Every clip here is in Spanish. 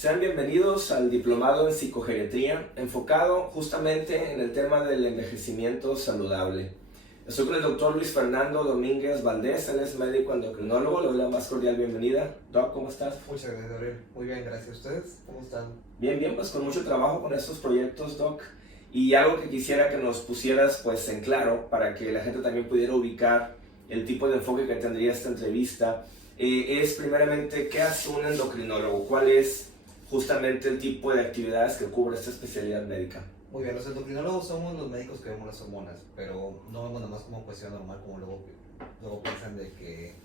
Sean bienvenidos al Diplomado en Psicogeriatría, enfocado justamente en el tema del envejecimiento saludable. Estoy con el doctor Luis Fernando Domínguez Valdés, él es médico endocrinólogo, le doy la más cordial bienvenida. Doc, ¿cómo estás? Muchas gracias, Gabriel. Muy bien, gracias a ustedes. ¿Cómo están? Bien, pues con mucho trabajo con estos proyectos, Doc. Y algo que quisiera que nos pusieras pues en claro, para que la gente también pudiera ubicar el tipo de enfoque que tendría esta entrevista, es primeramente, ¿qué hace un endocrinólogo? ¿Cuál es justamente el tipo de actividades que cubre esta especialidad médica? Muy bien, los endocrinólogos somos los médicos que vemos las hormonas, pero no vemos nada más como cuestión normal, como luego piensan de que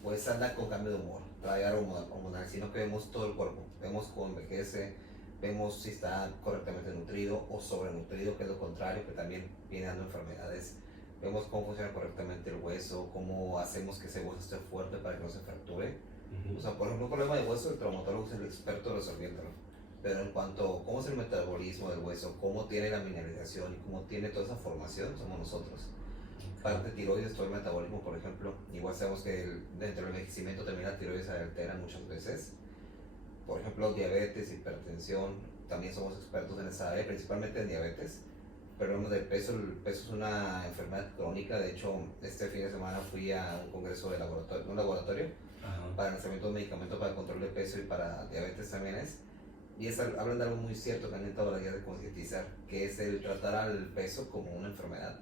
pues anda con cambio de humor, trae algo hormonal, sino que vemos todo el cuerpo, vemos cómo envejece, vemos si está correctamente nutrido o sobrenutrido, que es lo contrario, que también viene dando enfermedades. Vemos cómo funciona correctamente el hueso, cómo hacemos que ese hueso esté fuerte para que no se fracture. O sea, por ejemplo, un problema de hueso, el traumatólogo es el experto resolviéndolo. Pero en cuanto a cómo es el metabolismo del hueso, cómo tiene la mineralización y cómo tiene toda esa formación, somos nosotros. Parte tiroides, todo el metabolismo, por ejemplo, igual sabemos que dentro del envejecimiento también la tiroides se altera muchas veces. Por ejemplo, diabetes, hipertensión, también somos expertos en esa área, principalmente en diabetes. Pero hablamos del peso, el peso es una enfermedad crónica. De hecho, este fin de semana fui a un congreso de un laboratorio para lanzamiento de medicamentos para control de peso y para diabetes también es. Y hablan de algo muy cierto que han intentado la guía de concientizar, que es el tratar al peso como una enfermedad.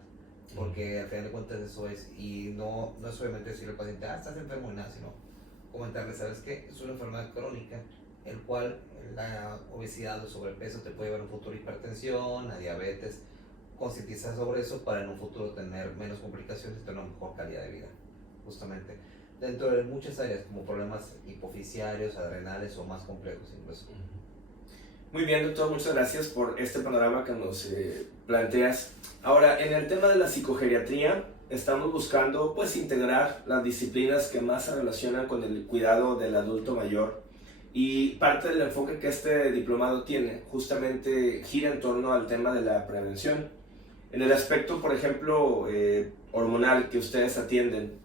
Porque al final de cuentas eso es, y no es solamente decirle al paciente, estás enfermo y nada, sino comentarle, ¿sabes qué? Es una enfermedad crónica, el cual la obesidad o sobrepeso te puede llevar a un futuro a hipertensión, a diabetes. Concientizar sobre eso para en un futuro tener menos complicaciones y tener una mejor calidad de vida, justamente. Dentro de muchas áreas, como problemas hipofisiarios, adrenales o más complejos incluso. Muy bien, doctor, muchas gracias por este panorama que nos planteas. Ahora, en el tema de la psicogeriatría, estamos buscando pues integrar las disciplinas que más se relacionan con el cuidado del adulto mayor. Y parte del enfoque que este diplomado tiene justamente gira en torno al tema de la prevención. En el aspecto, por ejemplo, hormonal que ustedes atienden,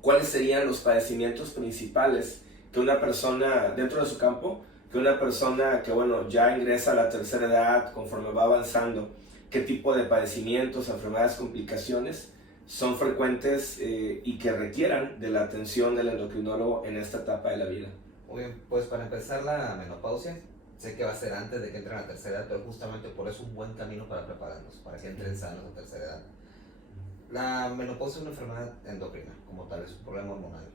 ¿cuáles serían los padecimientos principales que una persona dentro de su campo, que una persona que bueno, ya ingresa a la tercera edad, conforme va avanzando, qué tipo de padecimientos, enfermedades, complicaciones son frecuentes y que requieran de la atención del endocrinólogo en esta etapa de la vida? Muy bien, pues para empezar la menopausia, sé que va a ser antes de que entren a la tercera edad, pero justamente por eso es un buen camino para prepararnos, para que entren sanos a tercera edad. La menopausia es una enfermedad endocrina, como tal, es un problema hormonal.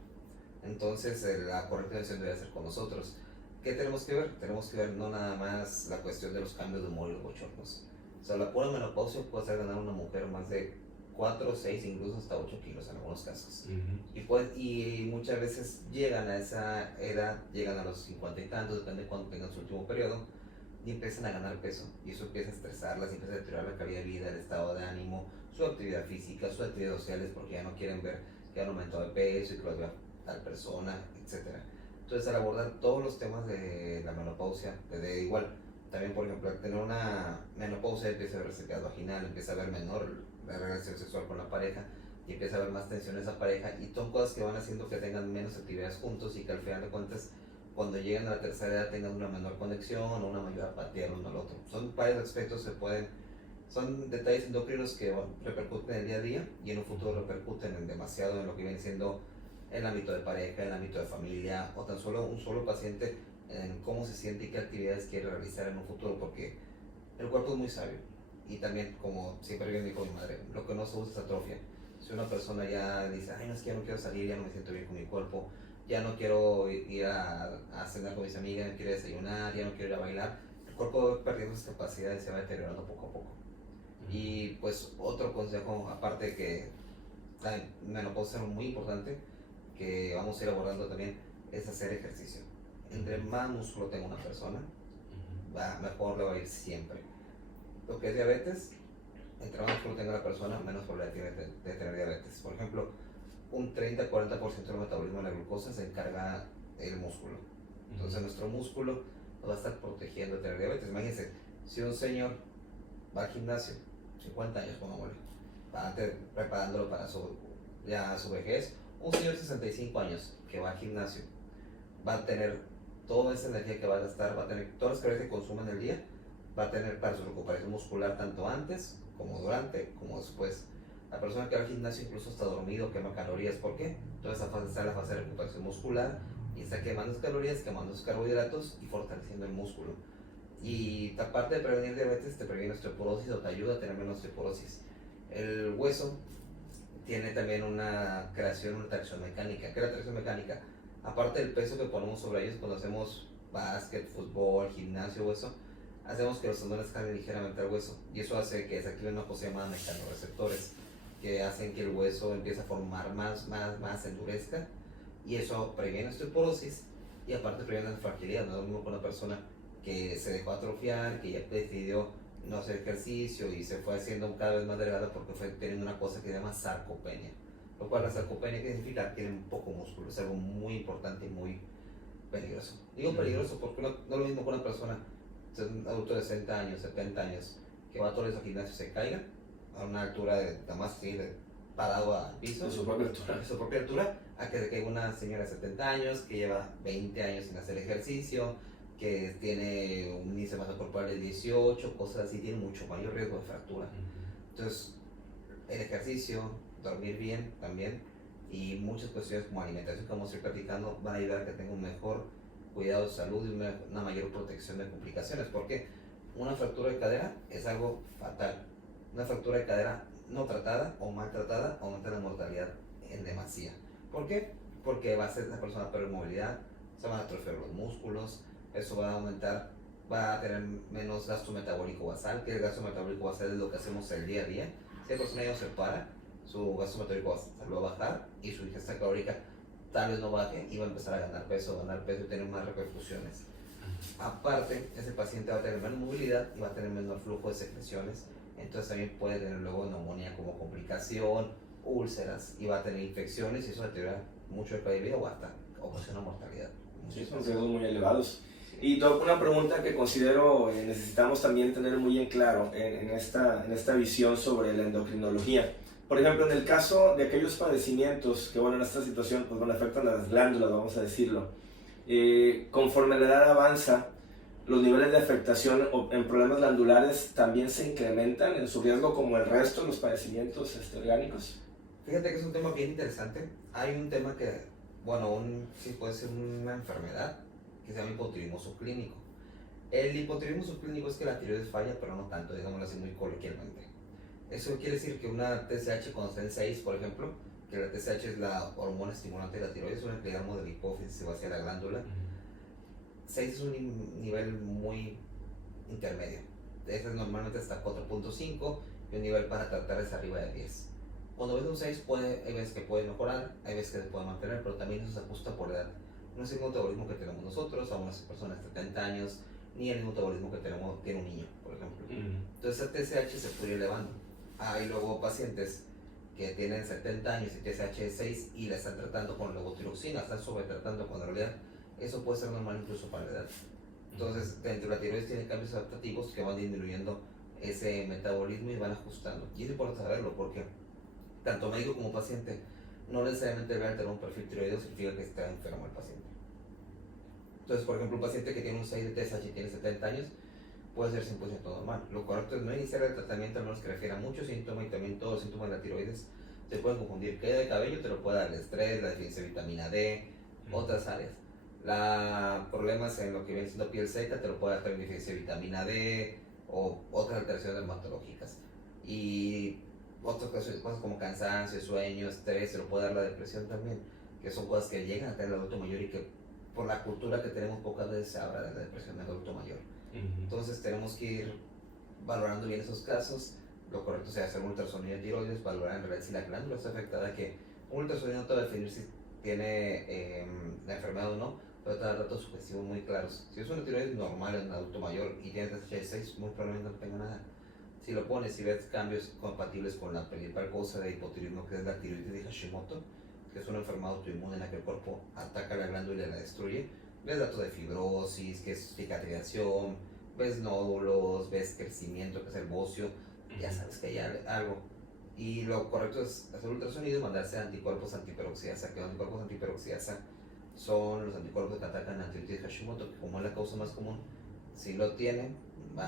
Entonces, la correcta atención debe ser con nosotros. ¿Qué tenemos que ver? Tenemos que ver no nada más la cuestión de los cambios de humor y los bochornos. O sea, la pura menopausia puede hacer ganar a una mujer más de 4, 6, incluso hasta 8 kilos en algunos casos. Y muchas veces llegan a esa edad, llegan a los 50 y tantos, depende de cuando tengan su último periodo, y empiezan a ganar peso. Y eso empieza a estresarlas, empieza a deteriorar la calidad de vida, el estado de ánimo, su actividad física, sus actividades sociales, porque ya no quieren ver que han aumentado de peso y que los vea tal persona, etc. Entonces, al abordar todos los temas de la menopausia, de igual, también por ejemplo, al tener una menopausia empieza a haber resequedad vaginal, empieza a haber menor la relación sexual con la pareja y empieza a haber más tensión en esa pareja, y son cosas que van haciendo que tengan menos actividades juntos y que al final de cuentas cuando lleguen a la tercera edad tengan una menor conexión o una mayor apatía el uno al otro. Son varios aspectos que son detalles endocrinos que repercuten en el día a día y en un futuro repercuten en demasiado en lo que viene siendo el ámbito de pareja, el ámbito de familia, o tan solo un solo paciente en cómo se siente y qué actividades quiere realizar en un futuro, porque el cuerpo es muy sabio. Y también, como siempre bien dijo mi madre, lo que no se usa es atrofia. Si una persona ya dice, ay, no, es que ya no quiero salir, ya no me siento bien con mi cuerpo, ya no quiero ir a cenar con mis amigas, no quiero desayunar, ya no quiero ir a bailar, el cuerpo va perdiendo sus capacidades y se va deteriorando poco a poco. Y pues otro consejo, aparte de que la menopausia es muy importante, que vamos a ir abordando también, es hacer ejercicio. Entre más músculo tenga una persona, mejor le va a ir siempre. Lo que es diabetes, entre más músculo tenga la persona, menos probabilidad tiene de tener diabetes. Por ejemplo, un 30-40% del metabolismo de la glucosa se encarga el músculo. Entonces nuestro músculo nos va a estar protegiendo de tener diabetes. Imagínense, si un señor va al gimnasio, 50 años pongámosle, preparándolo para su vejez, un señor de 65 años que va al gimnasio va a tener toda esa energía que va a gastar, va a tener todas las calorías que consuma en el día, va a tener para su recuperación muscular tanto antes, como durante, como después. La persona que va al gimnasio incluso está dormido, quema calorías. ¿Por qué? Toda esa fase está en la fase de recuperación muscular y está quemando sus calorías, quemando sus carbohidratos y fortaleciendo el músculo. Y aparte de prevenir diabetes, te previene osteoporosis o te ayuda a tener menos osteoporosis. El hueso tiene también una creación, una tracción mecánica. ¿Qué es la tracción mecánica? Aparte del peso que ponemos sobre ellos cuando hacemos básquet, fútbol, gimnasio o eso, hacemos que los tendones carguen ligeramente al hueso. Y eso hace que se activen una cosa llamada mecanoreceptores, que hacen que el hueso empiece a formar más, se endurezca. Y eso previene osteoporosis y aparte previene la fragilidad. No es lo mismo con una persona que se dejó atrofiar, que ya decidió no hacer ejercicio y se fue haciendo cada vez más delgada porque fue teniendo una cosa que se llama sarcopenia. Lo cual la sarcopenia, ¿qué significa? Tiene un poco músculo, es algo muy importante y muy peligroso. Digo peligroso porque no es lo mismo con una persona, un adulto de 60 años, 70 años, que va a todo el gimnasio y se caiga a una altura de nada más así, de parado al piso. De su propia altura. De su propia altura, a que se caiga una señora de 70 años que lleva 20 años sin hacer ejercicio, que tiene un índice de masa corporal de 18, cosas así, tiene mucho mayor riesgo de fractura. Entonces, el ejercicio, dormir bien también, y muchas cuestiones como alimentación, como estoy platicando, van a ayudar a que tenga un mejor cuidado de salud y una mayor protección de complicaciones. Porque una fractura de cadera es algo fatal. Una fractura de cadera no tratada o maltratada aumenta la mortalidad en demasía. ¿Por qué? Porque va a hacer la persona perder movilidad, se van a atrofiar los músculos, eso va a aumentar, va a tener menos gasto metabólico basal, que el gasto metabólico basal es lo que hacemos el día a día. Si la persona ya no se para, su gasto metabólico basal va a bajar y su ingesta calórica tal vez no baje y va a empezar a ganar peso y tener más repercusiones. Aparte, ese paciente va a tener menos movilidad y va a tener menor flujo de secreciones, entonces también puede tener luego neumonía como complicación, úlceras, y va a tener infecciones y eso deteriora mucho el calidad de vida o hasta ocasiona mortalidad. Sí, son riesgos muy elevados. Y Doc, una pregunta que considero necesitamos también tener muy en claro en esta visión sobre la endocrinología. Por ejemplo, en el caso de aquellos padecimientos que, bueno, en esta situación, pues, bueno, afectan a las glándulas, vamos a decirlo, conforme la edad avanza, los niveles de afectación en problemas glandulares también se incrementan en su riesgo como el resto de los padecimientos orgánicos. Fíjate que es un tema bien interesante. Hay un tema que, bueno, sí puede ser una enfermedad que se llama hipotiroidismo subclínico. El hipotiroidismo subclínico es que la tiroides falla, pero no tanto, digámoslo así muy coloquialmente. Eso quiere decir que una TSH cuando está en 6, por ejemplo, que la TSH es la hormona estimulante de la tiroides, una que digamos de la hipófisis se va hacia la glándula. 6 es un nivel muy intermedio. Ese es normalmente hasta 4.5 y un nivel para tratar es arriba de 10. Cuando ves un 6 hay veces que puede mejorar, hay veces que se puede mantener, pero también eso se ajusta por edad. No es el mismo metabolismo que tenemos nosotros, a unas personas de 70 años, ni el mismo metabolismo que tiene un niño, por ejemplo. Entonces el TSH se puede ir elevando. Hay luego pacientes que tienen 70 años y TSH es 6 y la están tratando con levotiroxina, están sobretratando con la realidad. Eso puede ser normal incluso para la edad. Entonces, dentro de la tiroides tiene cambios adaptativos que van disminuyendo ese metabolismo y van ajustando. Y es importante saberlo porque tanto médico como paciente no necesariamente debe tener un perfil tiroideo significa que está enfermo el paciente. Entonces, por ejemplo, un paciente que tiene un 6 de TSH y tiene 70 años puede ser 100% normal. Lo correcto es no iniciar el tratamiento a menos que refiera muchos síntomas y también todos los síntomas de la tiroides se pueden confundir. Caída de cabello te lo puede dar el estrés, la deficiencia de vitamina D, otras áreas. Problemas en lo que viene siendo piel seca te lo puede dar también deficiencia de vitamina D o otras alteraciones dermatológicas. Y otras cosas como cansancio, sueño, estrés, se lo puede dar la depresión también, que son cosas que llegan a tener el adulto mayor y que por la cultura que tenemos pocas veces se habla de la depresión del adulto mayor. Entonces tenemos que ir valorando bien esos casos. Lo correcto sea hacer un ultrasonido de tiroides, valorar en realidad si la glándula está afectada, que un ultrasonido no te va a definir si tiene la enfermedad o no, pero te da datos sugestivos muy claros. Si es una tiroides normal en un adulto mayor y tienes TSH6, muy probablemente no tenga nada. Si lo pones y ves cambios compatibles con la principal causa de hipotiroidismo, que es la tiroides de Hashimoto, que es una enfermedad autoinmune en la que el cuerpo ataca la glándula y la destruye, ves datos de fibrosis, que es cicatrización, ves nódulos, ves crecimiento, que es el bocio, ya sabes que hay algo. Y lo correcto es hacer ultrasonido y mandarse anticuerpos antiperoxidasa, que los anticuerpos antiperoxidasa son los anticuerpos que atacan a tiroides Hashimoto, que como es la causa más común, si lo tienen,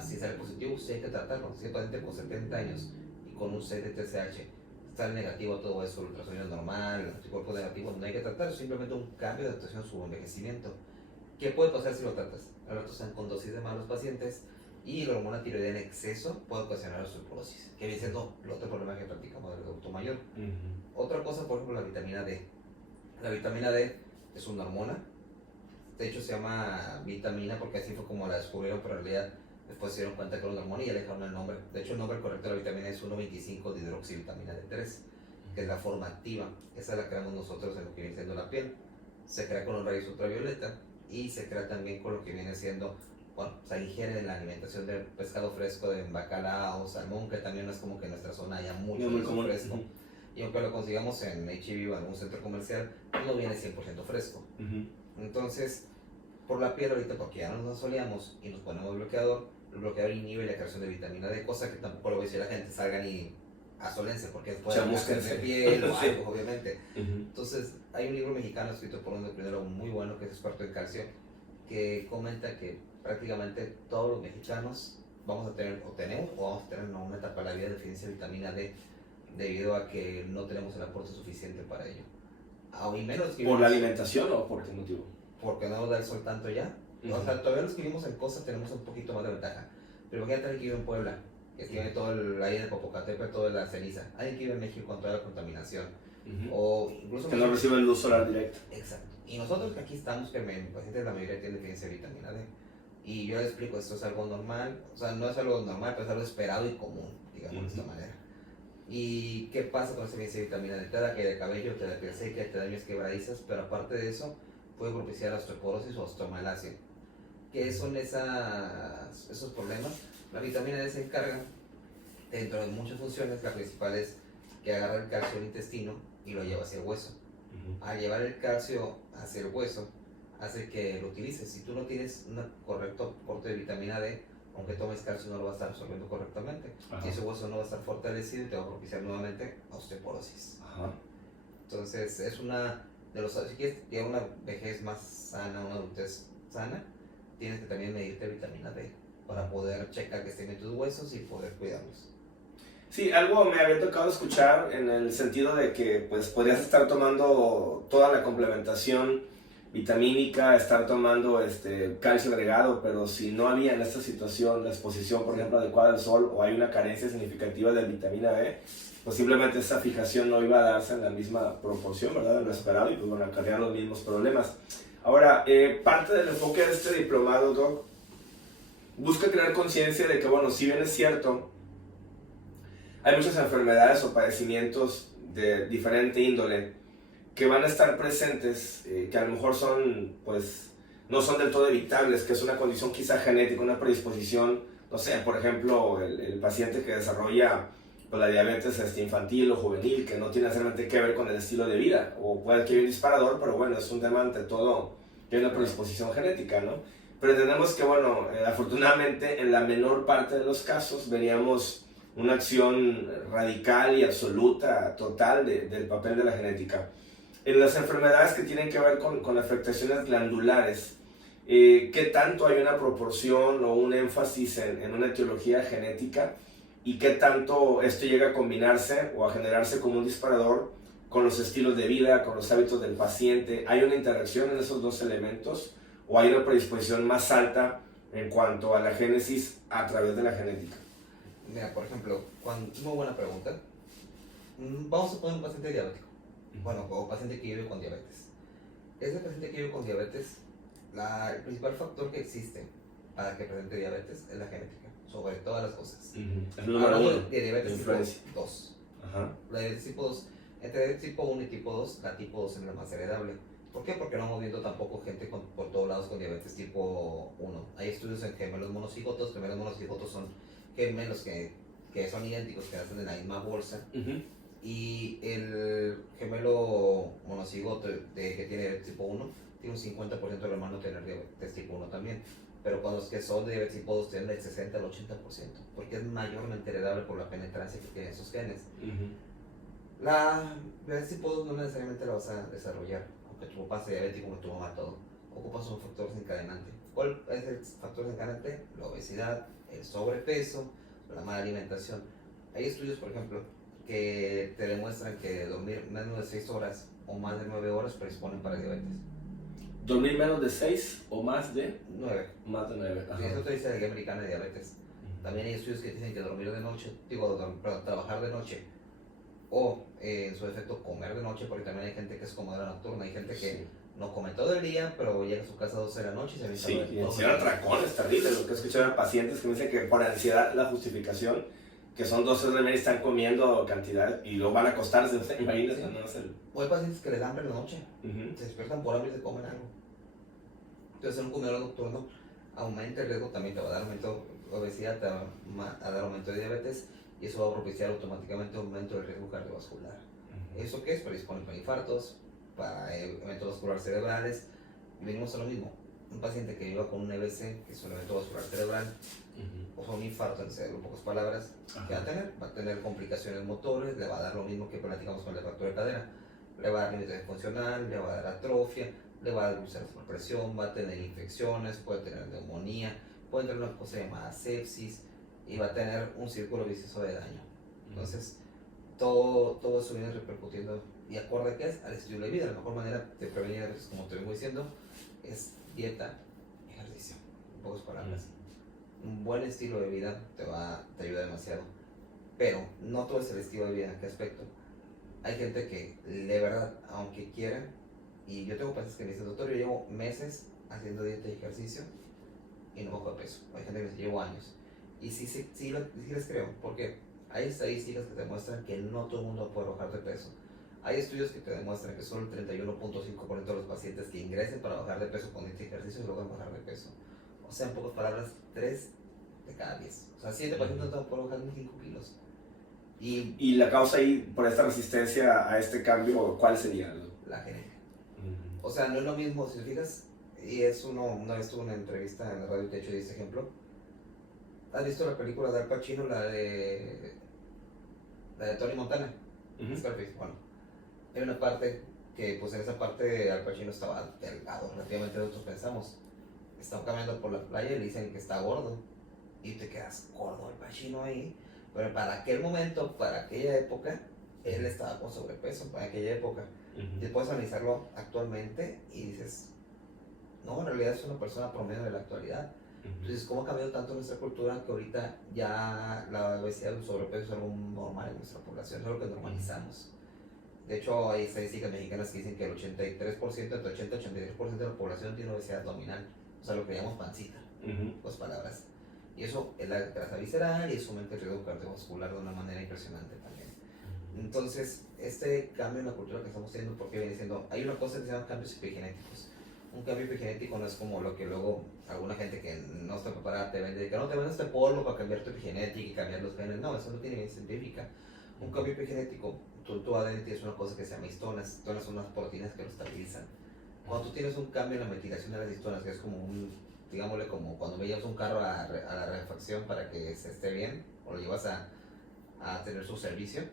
si sale positivo, sí hay que tratarlo. Si el paciente con 70 años y con un 6 de TSH sale negativo a todo eso, el ultrasonido normal, el anticuerpo negativo, no hay que tratarlo, simplemente un cambio de adaptación a su envejecimiento. ¿Qué puede pasar si lo tratas? Al rato están con dosis de más los pacientes y la hormona tiroidea en exceso puede ocasionar osteoporosis, que viene siendo el otro problema que platicamos del adulto mayor. Otra cosa, por ejemplo, la vitamina D. La vitamina D es una hormona, de hecho se llama vitamina porque así fue como la descubrieron, pero en realidad después se dieron cuenta que era una hormona y ya le dejaron el nombre. De hecho el nombre correcto de la vitamina es 1,25 dihidroxivitamina D3, que es la forma activa. Esa la creamos nosotros en lo que viene siendo la piel. Se crea con los rayos ultravioleta y se crea también con lo que viene siendo, bueno, se ingiere en la alimentación de pescado fresco, de bacalao, salmón, que también no es como que en nuestra zona haya mucho de eso fresco. Y aunque lo consigamos en H-E-B o en algún centro comercial, pues no viene 100% fresco. Entonces, por la piel ahorita, porque ya no nos asoleamos y nos ponemos bloqueador, el bloqueador inhibe la creación de vitamina D, cosa que tampoco le voy a decir a la gente, salgan y asolense, porque después de piel o algo, obviamente. Entonces, hay un libro mexicano escrito por un endocrinólogo muy bueno, que es experto en calcio, que comenta que prácticamente todos los mexicanos vamos a tener, o tenemos, o vamos a tener en una etapa de la vida de deficiencia de vitamina D, debido a que no tenemos el aporte suficiente para ello. Y menos que ¿Por la alimentación o por qué motivo? Porque no nos da el sol tanto ya. O sea, todavía los que vivimos en costa tenemos un poquito más de ventaja. Pero imagínate alguien que vive en Puebla, que tiene todo el aire de Popocatépetl, toda la ceniza. Alguien que vive en México con toda la contaminación. O incluso que no recibe luz solar directa. Exacto. Y nosotros que aquí estamos, que mi paciente la mayoría tiene deficiencia de vitamina D. Y yo les explico, esto es algo normal. O sea, no es algo normal, pero es algo esperado y común, digamos de esta manera. ¿Y qué pasa con esa deficiencia de vitamina D? Te da caída de cabello, te da piel seca, te da uñas quebradizas, pero aparte de eso, puede propiciar osteoporosis o osteomalacia. ¿Qué son esos problemas? La vitamina D se encarga, dentro de muchas funciones, la principal es que agarra el calcio del intestino y lo lleva hacia el hueso. Al llevar el calcio hacia el hueso, hace que lo utilices. Si tú no tienes un correcto aporte de vitamina D, aunque tomes calcio, no lo vas a estar absorbiendo correctamente. Y ese hueso no va a estar fortalecido y te va a propiciar nuevamente osteoporosis. Entonces, es una de los, si quieres llevar una vejez más sana, una adultez sana, tienes que también medirte vitamina D para poder checar que estén en tus huesos y poder cuidarlos. Sí, algo me había tocado escuchar en el sentido de que pues podrías estar tomando toda la complementación vitamínica, estar tomando calcio agregado, pero si no había en esta situación la exposición, por ejemplo, adecuada al sol o hay una carencia significativa de vitamina D, pues simplemente esa fijación no iba a darse en la misma proporción, ¿verdad?, de lo esperado y pues bueno, acarrear los mismos problemas. Ahora, parte del enfoque de este diplomado, Doc, busca crear conciencia de que, bueno, si bien es cierto, hay muchas enfermedades o padecimientos de diferente índole que van a estar presentes, que a lo mejor son, pues, no son del todo evitables, que es una condición quizá genética, una predisposición, no sé, por ejemplo, el paciente que desarrolla pues, la diabetes infantil o juvenil, que no tiene necesariamente que ver con el estilo de vida, o puede que haya un disparador, pero bueno, es un tema ante todo que hay una predisposición genética, ¿no? Pero entendemos que, bueno, afortunadamente en la menor parte de los casos veríamos una acción radical y absoluta, total del papel de la genética. En las enfermedades que tienen que ver con afectaciones glandulares, ¿qué tanto hay una proporción o un énfasis en una etiología genética? ¿Y qué tanto esto llega a combinarse o a generarse como un disparador con los estilos de vida, con los hábitos del paciente? ¿Hay una interacción en esos dos elementos o hay una predisposición más alta en cuanto a la génesis a través de la genética? Mira, por ejemplo, muy buena pregunta. Vamos a poner un paciente diabético, bueno, o paciente que vive con diabetes. Ese paciente que vive con diabetes, el principal factor que existe para que presente diabetes es la genética, sobre todas las cosas. Es el número uno de diabetes tipo 2. La diabetes tipo 2, entre diabetes tipo 1 y tipo 2, la tipo 2 es la más heredable. ¿Por qué? Porque no hemos visto tampoco gente por todos lados con diabetes tipo 1. Hay estudios en gemelos monocigotos. Gemelos monocigotos son gemelos que son idénticos, que nacen en la misma bolsa. Y el gemelo monocigoto que tiene diabetes tipo 1 tiene un 50% de hermano tener diabetes tipo 1 también. Pero cuando los que son de diabetes tipo 2 tienen del 60 al 80%, porque es mayormente heredable por la penetrancia que tienen esos genes. La diabetes tipo 2 no necesariamente la vas a desarrollar, que tu papá sea diabético, que tu mamá todo. Ocupas un factor desencadenante. ¿Cuál es el factor desencadenante? La obesidad, el sobrepeso, la mala alimentación. Hay estudios, por ejemplo, que te demuestran que dormir menos de 6 horas o más de 9 horas predisponen para diabetes. ¿Dormir menos de 6 o más de? 9. Más de 9. Sí, eso te dice la Guía Americana de Diabetes. También hay estudios que dicen que dormir de noche, perdón, trabajar de noche o en su defecto comer de noche, porque también hay gente que es comedora nocturna, hay gente que no come todo el día, pero llega a su casa a 12 de la noche y se avienta Sí, y encima tracones terribles. Lo que he escuchado de pacientes que me dicen que por ansiedad la justificación, que son 12 horas de media y están comiendo cantidad y luego van a acostarse, imagínate, sí. ¿no? Es el... O hay pacientes que les da hambre en la noche, se despiertan por hambre y se comen algo. Entonces, ser un comedor nocturno aumenta el riesgo, también te va a dar aumento de obesidad, te va a dar aumento de diabetes y eso va a propiciar automáticamente un aumento del riesgo cardiovascular. ¿Eso qué es? Predispone para infartos, para eventos vasculares cerebrales. Y venimos a lo mismo. Un paciente que viva con un EBC, que es un evento vascular cerebral, o sea, un infarto en el cerebro, en pocas palabras, ¿qué va a tener? Va a tener complicaciones motores, le va a dar lo mismo que platicamos con la fractura de cadera. Le va a dar límite funcional, le va a dar atrofia, le va a dar úlceras por presión, va a tener infecciones, puede tener neumonía, puede tener una cosa llamada sepsis y va a tener un círculo vicioso de daño. Entonces, todo eso viene repercutiendo y acorde que es al estilo de vida. La mejor manera de prevenir diabetes, como te vengo diciendo, es dieta, ejercicio, en pocas palabras. Un buen estilo de vida te ayuda demasiado, pero no todo es el estilo de vida. ¿En qué aspecto? Hay gente que de verdad, aunque quieran, y yo tengo pacientes que me dicen, doctor, yo llevo meses haciendo dieta y ejercicio y no bajo de peso. Hay gente que me dice, llevo años. Y sí les creo, porque hay estadísticas que te demuestran que no todo el mundo puede bajar de peso. Hay estudios que te demuestran que solo el 31.5% de los pacientes que ingresen para bajar de peso con dieta y ejercicio logran bajar de peso. O sea, en pocas palabras, 3 de cada 10. O sea, 7 pacientes no pueden bajar ni 5 kilos. Y la causa ahí, por esta resistencia a este cambio, ¿cuál sería? La genética. O sea, no es lo mismo, si te fijas, y es una vez tuve una entrevista en la radio, de hecho, de este ejemplo. ¿Has visto la película de Al Pacino, la de Tony Montana? Scarface. Bueno, hay una parte que, pues en esa parte Al Pacino estaba delgado, relativamente nosotros pensamos. Están caminando por la playa y le dicen que está gordo. Y te quedas gordo Al Pacino ahí. Pero para aquel momento, para aquella época, él estaba con sobrepeso, para aquella época. Y puedes analizarlo actualmente y dices, no, en realidad es una persona promedio de la actualidad. Entonces, ¿cómo ha cambiado tanto nuestra cultura que ahorita ya la obesidad y el sobrepeso es algo normal en nuestra población, es algo que normalizamos? De hecho, hay estadísticas mexicanas que dicen que el 83%, entre 80 y 83% de la población tiene obesidad abdominal, o sea, lo que llamamos pancita, dos palabras. Y eso es la grasa visceral y eso aumenta el riesgo cardiovascular de una manera impresionante también. Entonces, este cambio en la cultura que estamos teniendo, porque viene siendo, hay una cosa que se llama cambios epigenéticos. Un cambio epigenético no es como lo que luego alguna gente que no está preparada te vende, que no te vende este polvo para cambiar tu epigenética y cambiar los genes. No, eso no tiene evidencia científica. Un cambio epigenético, tu ADN tienes una cosa que se llama histonas. Histonas son unas proteínas que lo estabilizan. Cuando tú tienes un cambio en la metilación de las histonas, que es como digámosle, como cuando me llevas un carro a la refacción para que se esté bien, o lo llevas a tener su servicio,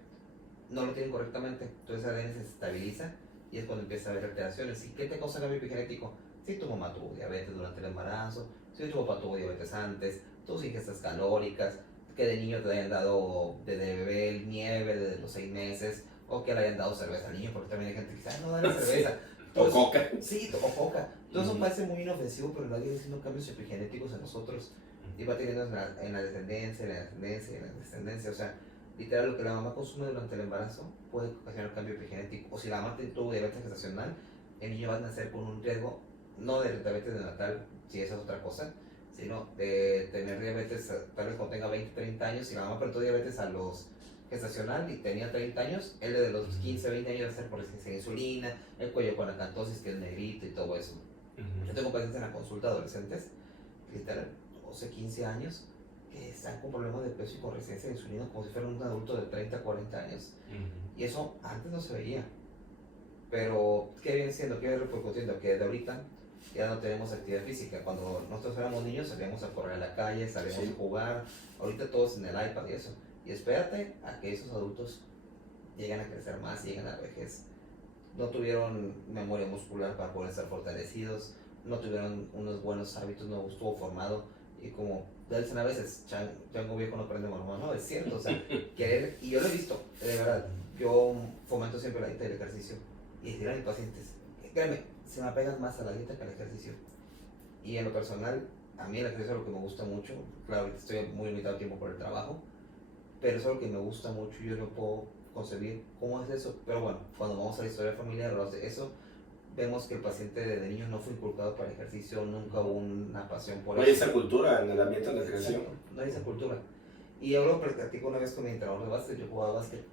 no lo tienen correctamente. Entonces el ADN se estabiliza y es cuando empieza a haber alteraciones. ¿Y qué te causa cambio epigenético? Si tu mamá tuvo diabetes durante el embarazo, si tu papá tuvo diabetes antes, tus ingestas calóricas, que de niño te hayan dado de bebé nieve desde los 6 meses, o que le hayan dado cerveza al niño, porque también hay gente que dice, no, dale cerveza. O coca. Sí, o coca. Todo eso parece muy inofensivo, pero nadie está haciendo cambios epigenéticos en nosotros. Y va teniendo en la descendencia, en la descendencia, en la descendencia. O sea, literal, lo que la mamá consume durante el embarazo puede ocasionar cambio epigenético. O si la mamá tuvo diabetes gestacional, el niño va a nacer con un riesgo, no de diabetes neonatal, si esa es otra cosa, sino de tener diabetes tal vez cuando tenga 20, 30 años. Si la mamá perdió diabetes a los gestacional y tenía 30 años, él de los 15, 20 años va a hacer por resistencia a insulina, el cuello con acantosis, que es negrito y todo eso. Yo tengo pacientes en la consulta adolescentes, literal, 12, 15 años, que están con problemas de peso y con resistencia a insulina como si fueran un adulto de 30, 40 años. Y eso antes no se veía. Pero, ¿qué viene siendo? ¿Qué viene repercutiendo? Que de ahorita ya no tenemos actividad física. Cuando nosotros éramos niños salíamos a correr a la calle, salíamos a jugar. Ahorita todos en el iPad y eso. Y espérate a que esos adultos lleguen a crecer más, lleguen a la vejez no tuvieron memoria muscular para poder estar fortalecidos, no tuvieron unos buenos hábitos, no estuvo formado, y como dicen a veces, chango viejo no prende mormón, no, es cierto, o sea, querer, y yo lo he visto, de verdad, yo fomento siempre la dieta y el ejercicio, y decir a mis pacientes, créeme, se me apegan más a la dieta que al ejercicio, y en lo personal, a mí el ejercicio es lo que me gusta mucho, claro, ahorita estoy muy limitado de tiempo por el trabajo, pero es algo que me gusta mucho, yo lo puedo concebir cómo es eso, pero bueno, cuando vamos a la historia familiar, eso, vemos que el paciente de niño no fue inculcado para el ejercicio, nunca hubo una pasión por eso. No hay esa cultura en el ambiente de la creación. No hay esa cultura. Y yo lo platico una vez con mi entrenador de básquet, yo jugaba básquet,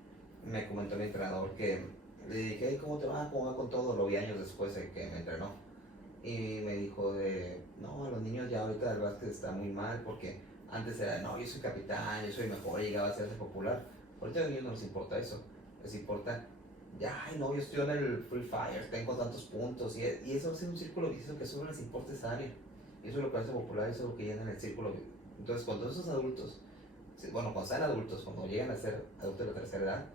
me comentó mi entrenador que le dije, hey, ¿cómo te va? ¿Cómo va con todo? Lo vi años después de que me entrenó. Y me dijo no, los niños ya ahorita del básquet está muy mal porque antes era, no, yo soy capitán, yo soy mejor, llegaba a ser popular. Ahorita a los niños no les importa eso, les importa, ay no, yo estoy en el Free Fire, tengo tantos puntos, y eso es un círculo vicioso que solo les importa esa área. Y eso es lo que hace popular, eso es lo que llena el círculo. Entonces, cuando esos adultos, cuando sean adultos, cuando llegan a ser adultos de la tercera edad,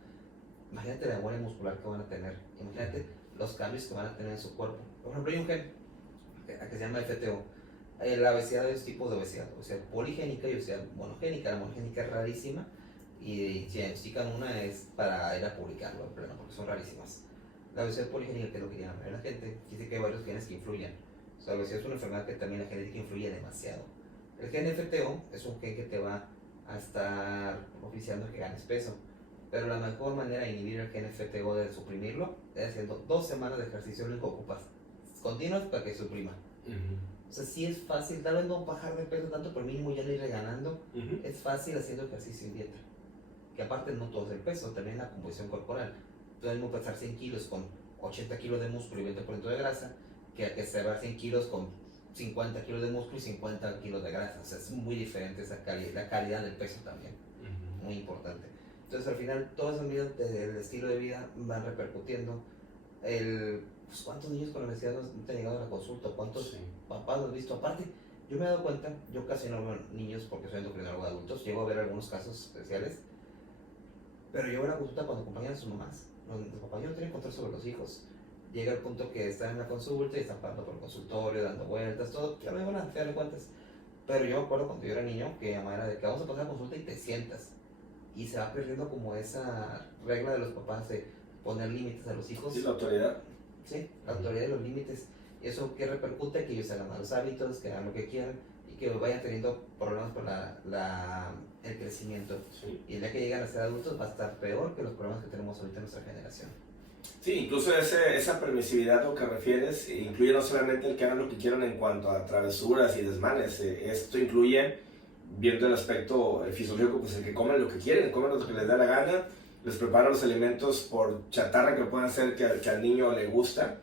imagínate la memoria muscular que van a tener, imagínate los cambios que van a tener en su cuerpo. Por ejemplo, hay un gen que se llama FTO. La obesidad hay dos tipos de obesidad, obesidad poligénica y obesidad monogénica. La monogénica es rarísima y si diagnostican una es para ir a publicarlo en pleno porque son rarísimas. La obesidad poligénica, que es lo que quieren ver la gente, dice que hay varios genes que influyen. O sea, la obesidad es una enfermedad que también la genética influye demasiado. El gen FTO es un gen que te va a estar oficiando que ganes peso, pero la mejor manera de inhibir el gen FTO, de suprimirlo, es haciendo 2 semanas de ejercicio, lo único que ocupas continuas para que suprima. O sea, sí es fácil, tal vez no bajar de peso tanto, pero mínimo ya le iré ganando. Es fácil haciendo ejercicio y dieta. Que aparte no todo es el peso, también la composición corporal. Entonces, mismo pesar 100 kilos con 80 kilos de músculo y 20% de grasa, que pesar 100 kilos con 50 kilos de músculo y 50 kilos de grasa. O sea, es muy diferente esa la calidad del peso también. Muy importante. Entonces, al final, todas esas medidas del estilo de vida van repercutiendo. Pues, ¿cuántos niños con la necesidad no te han llegado a la consulta? ¿Cuántos papás lo has visto? Aparte, yo me he dado cuenta, yo casi no veo niños porque soy endocrinólogo de adultos, llego a ver algunos casos especiales, pero yo voy a la consulta cuando acompañan a sus mamás. Los papás ya no tienen control sobre los hijos. Llega el punto que están en la consulta y están parando por el consultorio, dando vueltas, todo, ya me van a hacer cuentas. Pero yo me acuerdo cuando yo era niño que llamaba era de que vamos a pasar la consulta y te sientas. Y se va perdiendo como esa regla de los papás de poner límites a los hijos. Sí, la autoridad. Sí, la autoridad de los límites. Y eso que repercute que ellos hagan malos hábitos, que hagan lo que quieran y que vayan teniendo problemas por el crecimiento. Sí. Y el día que llegan a ser adultos va a estar peor que los problemas que tenemos ahorita en nuestra generación. Sí, incluso esa permisividad a lo que refieres incluye no solamente el que hagan lo que quieran en cuanto a travesuras y desmanes. Esto incluye, viendo el aspecto fisiológico, pues el que comen lo que quieren, comen lo que les da la gana, les preparan los alimentos por chatarra que pueden hacer que al niño le gusta.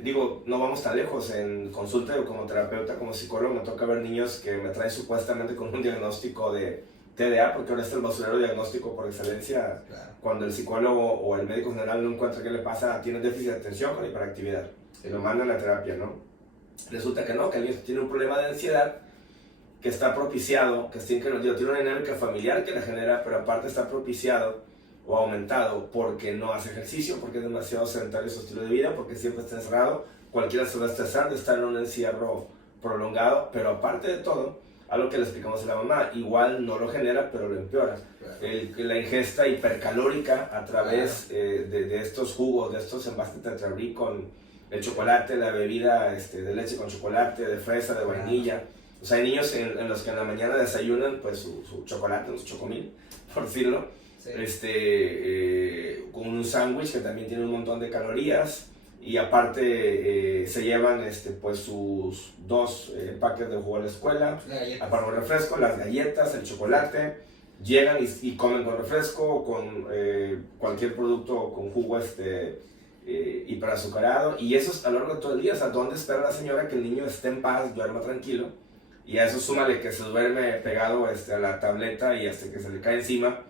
Digo, no vamos tan lejos, en consulta como terapeuta, como psicólogo, me toca ver niños que me traen supuestamente con un diagnóstico de TDA, porque ahora está el basurero diagnóstico por excelencia. Claro. Cuando el psicólogo o el médico general no encuentra qué le pasa, tiene déficit de atención con hiperactividad, y lo mandan a terapia, ¿no? Resulta que no, que el niño tiene un problema de ansiedad que está propiciado, que tiene una dinámica familiar que la genera, pero aparte está propiciado o aumentado porque no hace ejercicio, porque es demasiado sedentario su estilo de vida, porque siempre está encerrado, cualquiera se va a estresar de estar en un encierro prolongado, pero aparte de todo, algo que le explicamos a la mamá, igual no lo genera, pero lo empeora. La ingesta hipercalórica a través de estos jugos, de estos envases de Tetrabric con el chocolate, la bebida de leche con chocolate, de fresa, de vainilla. O sea, hay niños en los que en la mañana desayunan pues su chocolate, su chocomil, por decirlo. Sí. Con un sándwich que también tiene un montón de calorías y aparte se llevan pues sus 2 empaques de jugo a la escuela, aparte el refresco, las galletas, el chocolate, llegan y comen con refresco o con cualquier producto con jugo hiperazucarado, y eso es a lo largo de todo el día. O sea, ¿dónde espera la señora que el niño esté en paz, duerma tranquilo? Y a eso súmale que se duerme pegado a la tableta y hasta que se le cae encima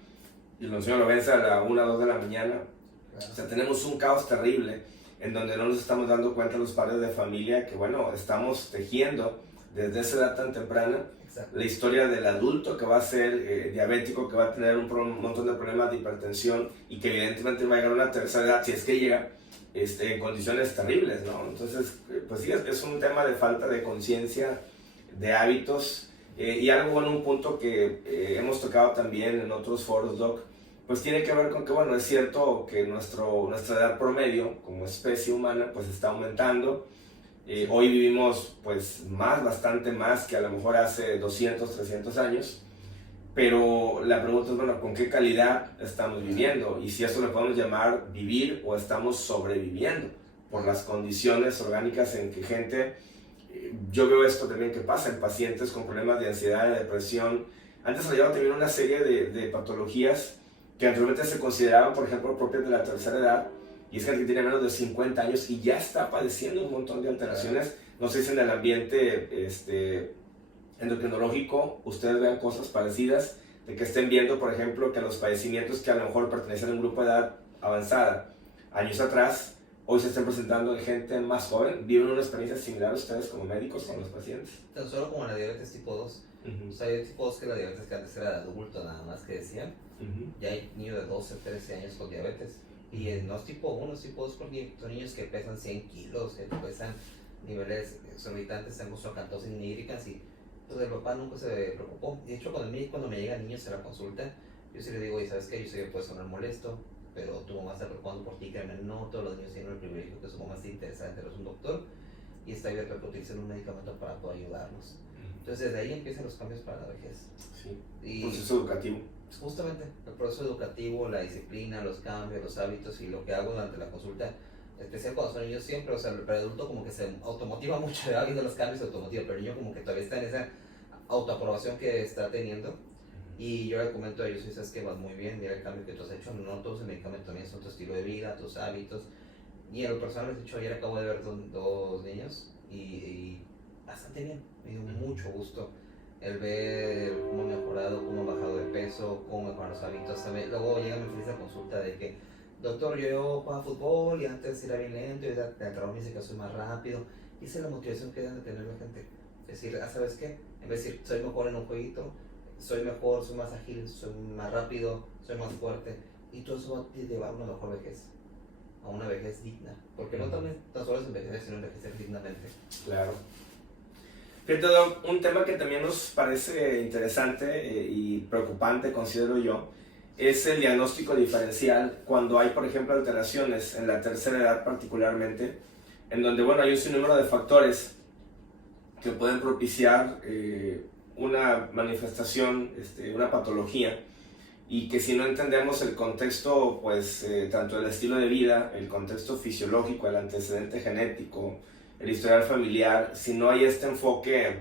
y el señor lo vence a la 1 o 2 de la mañana. Claro. O sea, tenemos un caos terrible en donde no nos estamos dando cuenta los padres de familia que, bueno, estamos tejiendo desde esa edad tan temprana. Exacto. La historia del adulto que va a ser diabético, que va a tener un montón de problemas de hipertensión y que evidentemente va a llegar a una tercera edad, si es que llega, en condiciones terribles, ¿no? Entonces, pues sí, es un tema de falta de conciencia, de hábitos, y algo, bueno, un punto que hemos tocado también en otros foros, Doc, pues tiene que ver con que, bueno, es cierto que nuestra edad promedio como especie humana pues está aumentando. Hoy vivimos pues bastante más que a lo mejor hace 200, 300 años, pero la pregunta es, bueno, ¿con qué calidad estamos viviendo? Y si esto lo podemos llamar vivir o estamos sobreviviendo por las condiciones orgánicas en que gente, yo veo esto también que pasa en pacientes con problemas de ansiedad, de depresión. Antes había también una serie de patologías que anteriormente se consideraban, por ejemplo, propias de la tercera edad, y es que alguien tiene menos de 50 años y ya está padeciendo un montón de alteraciones, no sé si en el ambiente endocrinológico ustedes vean cosas parecidas, de que estén viendo, por ejemplo, que los padecimientos que a lo mejor pertenecen a un grupo de edad avanzada años atrás, hoy se están presentando en gente más joven. ¿Viven una experiencia similar ustedes como médicos con los pacientes? Tan solo como la diabetes tipo 2. O sea, hay tipo 2 que la diabetes que antes era de adulto nada más que decían. Ya hay niños de 12, 13 años con diabetes. Y no es tipo 1, es tipo 2 porque son niños que pesan 100 kilos, que pesan niveles exorbitantes en glucosa inhídricas, y pues el papá nunca se preocupó. De hecho, cuando me llegan niños a la consulta, yo sí le digo, y sabes qué, yo sé que puede sonar molesto, pero tu mamá está preocupando por ti, créeme, no todos los niños tienen el privilegio que su mamá esté interesada en tener un doctor y está abierta a utilizar un medicamento para poder ayudarnos. Entonces desde ahí empiezan los cambios para la vejez. Sí, y proceso educativo. Justamente, el proceso educativo, la disciplina, los cambios, los hábitos, y lo que hago durante la consulta, especial cuando son niños siempre, o sea, el adulto como que se automotiva mucho, ha habido los cambios, se automotiva, pero el niño como que todavía está en esa autoaprobación que está teniendo. Y yo le comento a ellos, y sabes que vas muy bien, mira el cambio que tú has hecho, no todos los medicamentos también son tu estilo de vida, tus hábitos. Y en lo personal les he dicho, ayer acabo de ver dos niños y bastante bien, me dio mucho gusto el ver cómo han mejorado, cómo han bajado de peso, cómo mejoran los hábitos. También, luego llega mi feliz consulta de que, doctor, yo jugaba fútbol y antes era bien lento y el trabajo me dice que soy más rápido. Y esa es la motivación que deben de tener la gente. Es decir, ¿sabes qué? En vez de decir, soy mejor en un jueguito, soy mejor, soy más ágil, soy más rápido, soy más fuerte, y todo eso va a llevar a una mejor vejez, a una vejez digna, porque no tan solo es envejecer, sino envejecer dignamente. Claro. Fíjate, Doc, un tema que también nos parece interesante y preocupante, considero yo, es el diagnóstico diferencial cuando hay, por ejemplo, alteraciones en la tercera edad particularmente, en donde, bueno, hay un sinnúmero de factores que pueden propiciar una manifestación, una patología, y que si no entendemos el contexto, pues tanto el estilo de vida, el contexto fisiológico, el antecedente genético, el historial familiar, si no hay este enfoque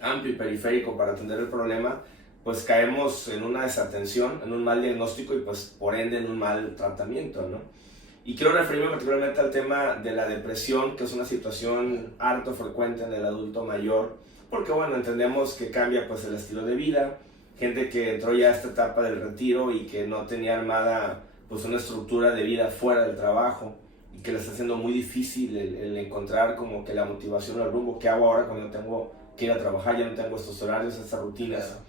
amplio y periférico para atender el problema, pues caemos en una desatención, en un mal diagnóstico y pues por ende en un mal tratamiento, ¿no? Y quiero referirme particularmente al tema de la depresión, que es una situación harto frecuente en el adulto mayor, porque bueno, entendemos que cambia pues el estilo de vida, gente que entró ya a esta etapa del retiro y que no tenía armada pues una estructura de vida fuera del trabajo y que le está haciendo muy difícil el encontrar como que la motivación o el rumbo. ¿Qué hago ahora cuando tengo que ir a trabajar? Ya no tengo estos horarios, estas rutinas. Claro.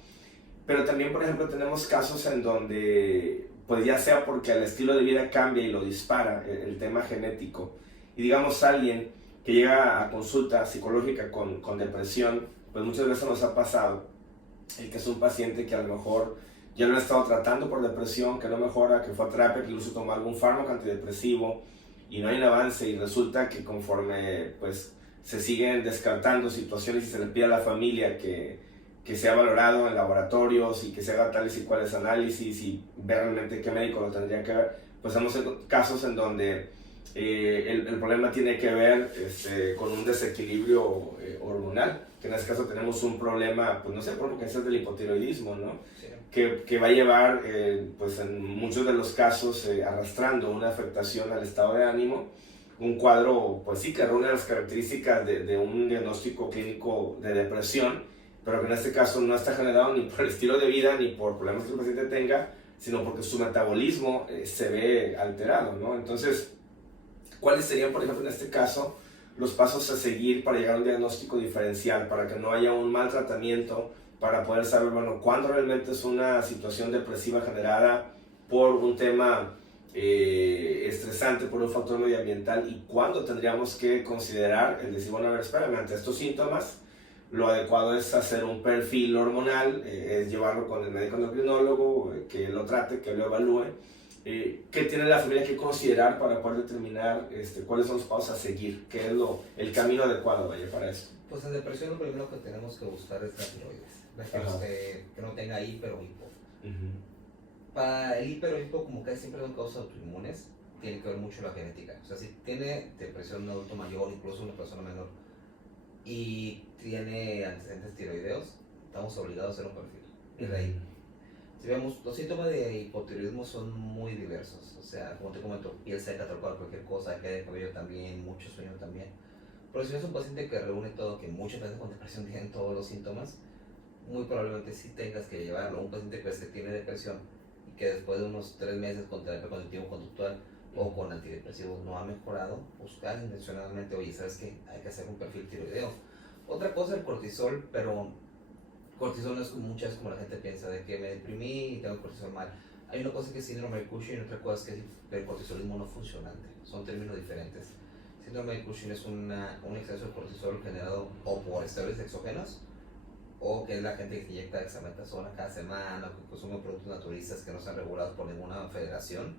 Pero también, por ejemplo, tenemos casos en donde pues ya sea porque el estilo de vida cambia y lo dispara, el tema genético, y digamos alguien que llega a consulta psicológica con depresión, pues muchas veces nos ha pasado el que es un paciente que a lo mejor ya lo ha estado tratando por depresión, que no mejora, que fue a terapia, que incluso tomó algún fármaco antidepresivo y no hay un avance, y resulta que conforme pues se siguen descartando situaciones y se le pide a la familia que sea valorado en laboratorios y que se haga tales y cuales análisis y ver realmente qué médico lo tendría que ver, pues hemos casos en donde el problema tiene que ver con un desequilibrio hormonal, que en este caso tenemos un problema, pues no sé, por lo que es del hipotiroidismo, ¿no? Sí. Que va a llevar, pues en muchos de los casos, arrastrando una afectación al estado de ánimo, un cuadro, pues sí, que reúne las características de un diagnóstico clínico de depresión, pero que en este caso no está generado ni por el estilo de vida, ni por problemas que el paciente tenga, sino porque su metabolismo se ve alterado, ¿no? Entonces, ¿cuáles serían, por ejemplo, en este caso, los pasos a seguir para llegar a un diagnóstico diferencial, para que no haya un mal tratamiento, para poder saber, bueno, cuándo realmente es una situación depresiva generada por un tema estresante por un factor medioambiental y cuándo tendríamos que considerar el decir, bueno, a ver, espérame, ante estos síntomas, lo adecuado es hacer un perfil hormonal, es llevarlo con el médico endocrinólogo, que lo trate, que lo evalúe. ¿Qué tiene la familia que considerar para poder determinar cuáles son los pasos a seguir? ¿Qué es el camino adecuado, vaya, para eso? Pues en depresión lo primero que tenemos que buscar es la tiroides, que no tenga hiper o hipo. Para el hiper o hipo, como que siempre son causas autoinmunes, tiene que ver mucho la genética. O sea, si tiene depresión de adulto mayor, incluso una persona menor, y tiene antecedentes tiroideos, estamos obligados a hacer un perfil. Y de ahí, si vemos, los síntomas de hipotiroidismo son muy diversos. O sea, como te comento, piel seca, tal cual, cualquier cosa, caída de cabello también, mucho sueño también. Pero si no es un paciente que reúne todo, que muchas veces con depresión tienen todos los síntomas, muy probablemente sí tengas que llevarlo. Un paciente que tiene depresión y que después de unos 3 meses con terapia cognitivo-conductual o con antidepresivos no ha mejorado, buscar intencionalmente, oye, ¿sabes qué? Hay que hacer un perfil tiroideo. Otra cosa, el cortisol, pero cortisol no es como muchas como la gente piensa, de que me deprimí y tengo cortisol mal. Hay una cosa que es síndrome de Cushing y otra cosa que es el cortisolismo no funcionante. Son términos diferentes. Síndrome de Cushing es un exceso de cortisol generado o por esteroides exógenos o que es la gente que se inyecta dexametasona cada semana o que consume productos naturistas que no están regulados por ninguna federación